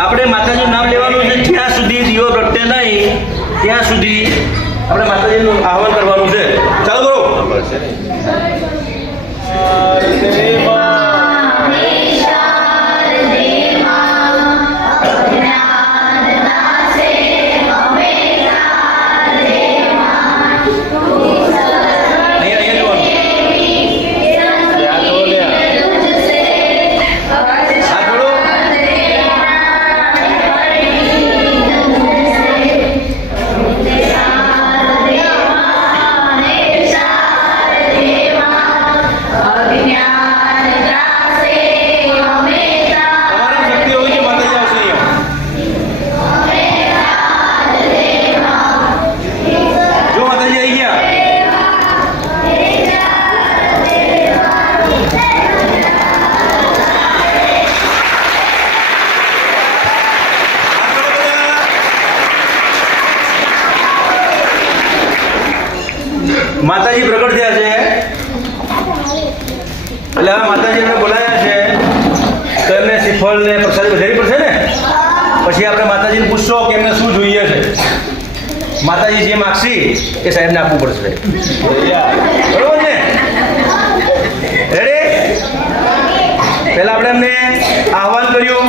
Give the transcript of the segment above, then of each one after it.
આપણે માતાજીનું નામ લેવાનું છે. જ્યાં સુધી દીવો પ્રગટે નહીં ત્યાં સુધી આપણે માતાજીનું આહવાન કરવાનું છે. ચાલો કરો. માતાજી પ્રગટ થયા છે એટલે હવે માતાજીને બોલાવ્યા છે તો એમને શ્રીફળ ને પ્રસાદી વધારવી પડશે ને. પછી આપણે માતાજીને પૂછશો કે એમને શું જોઈએ છે. માતાજી જે માગશી એ સાહેબને આપવું પડશે. બરોબર ને? રેડી? પહેલા આપણે એમને આહવાન કર્યું.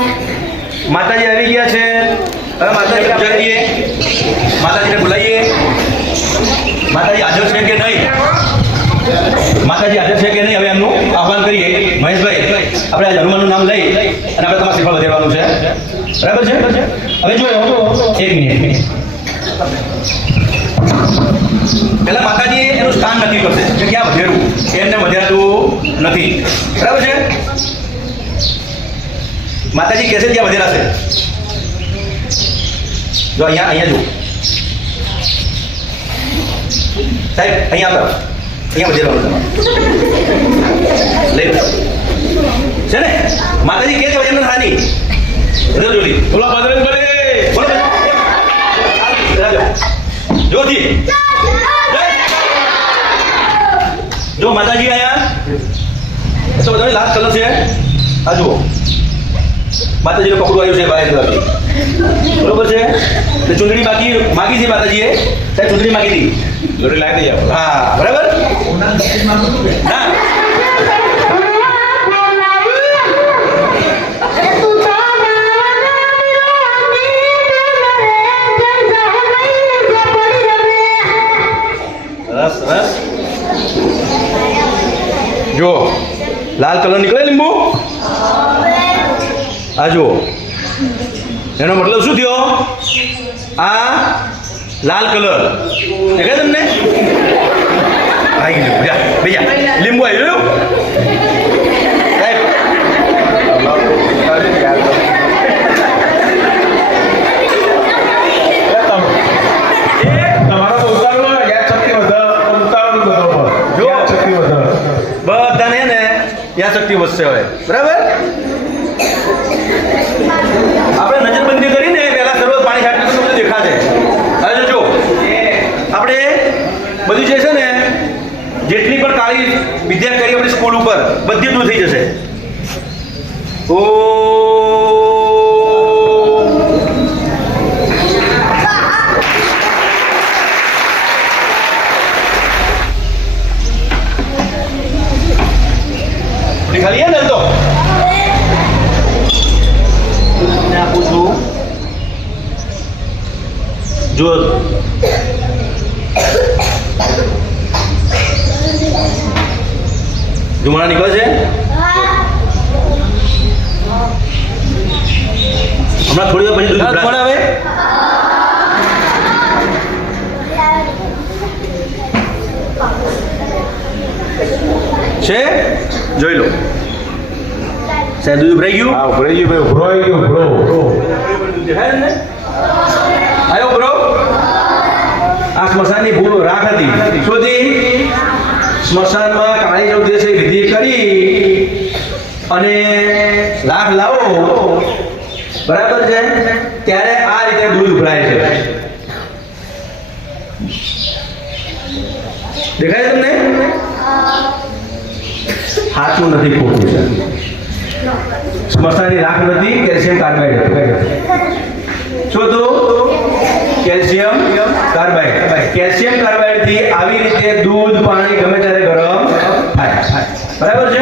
માતાજી આવી ગયા છે. હવે માતાજીને બોલાવીએ. માતાજીને બોલાવીએ. માતાજી હાજર છે કે નહીં? માતાજી હાજર છે કે નહીં? હવે એમનું આહવાન કરીએ. મહેશભાઈ, આપણે આ હનુમાનનું નામ લઈ અને આપણે તમારા શ્રીફળ વધારવાનું છે. બરાબર છે? હવે જોયો એક મિનિટ. પહેલા માતાજી એનું સ્થાન નક્કી કરશે કે ક્યાં વધેરવું. એમને વધારતું નથી. બરાબર છે? માતાજી કહેશે ત્યાં વધેરાશે. જો અહીંયા જુઓ સાહેબ, અહીંયા આવતા અહીંયા વધેરવાનું તમારે લઈ છે ને. માતાજી કે છે વજન હાની જોડી બોલો બજરંગબલી બોલો જોજી જો માતાજી આયા તો બધાની લાસ્ટ કલર છે. આ જુઓ માતાજીનું કપડું આવ્યું છે બાય ગુલાબી. બરોબર છે? તો ચૂંટણી માગી છે માતાજીએ. સાહેબ ચૂંટણી માગી હતી. જોડે લાવી દઈએ. હા બરાબર. ના સરસ સરસ. જો લાલ કલર નીકળે લીંબુ. આ જુઓ એનો મતલબ શું થયો? આ લાલ કલર દેખાય તમને? આવી ગયું. બીજા લીંબુ આવી ગયું. બધાને ને યાદ શક્તિ વધશે હવે. બરાબર? આપણે નજરબંધી કરીને પહેલા શરૂઆત પાણી છાંટને તો બધું દેખાશે. હવે જો આપણે બધું જે છે ને જેટલી પણ કાળી વિદ્યા કરી આપણી સ્કૂલ ઉપર બધી દૂર થઈ જશે. ઓ ખાલી ને તો આપું છું. જો ધુમાડા નીકળે છે. હમણાં થોડી વાર પછી દૂધ કોણ આવે? છે જોઈ લો. સાહેબ દૂધ ભરાઈ ગયું. હા ભરાઈ ગયું ભાઈ. ભરાઈ ગયું. ભરો દેખાય ને? આવ્યો બ્રો. આ સ્મશાનની ભૂલ રાખ હતી. શું હતી? સ્મશાનમાં કાળી ચૌદશી વિધિ કરી અને લાખ લાવો બરાબર છે ત્યારે આ રીતે દૂધ ઉભરાય છે. દેખાય તમને? સાચું નથી ખોટું છે. સ્મશાનની રાખ નથી, કેલ્શિયમ કાર્બાઇડ હતું. શું હતું? Calcium carbide. કેલ્શિયમ કાર્બાઇડ થી આવી રીતે દૂધ પાણી ગમે ત્યારે ગરમ થાય. બરાબર છે?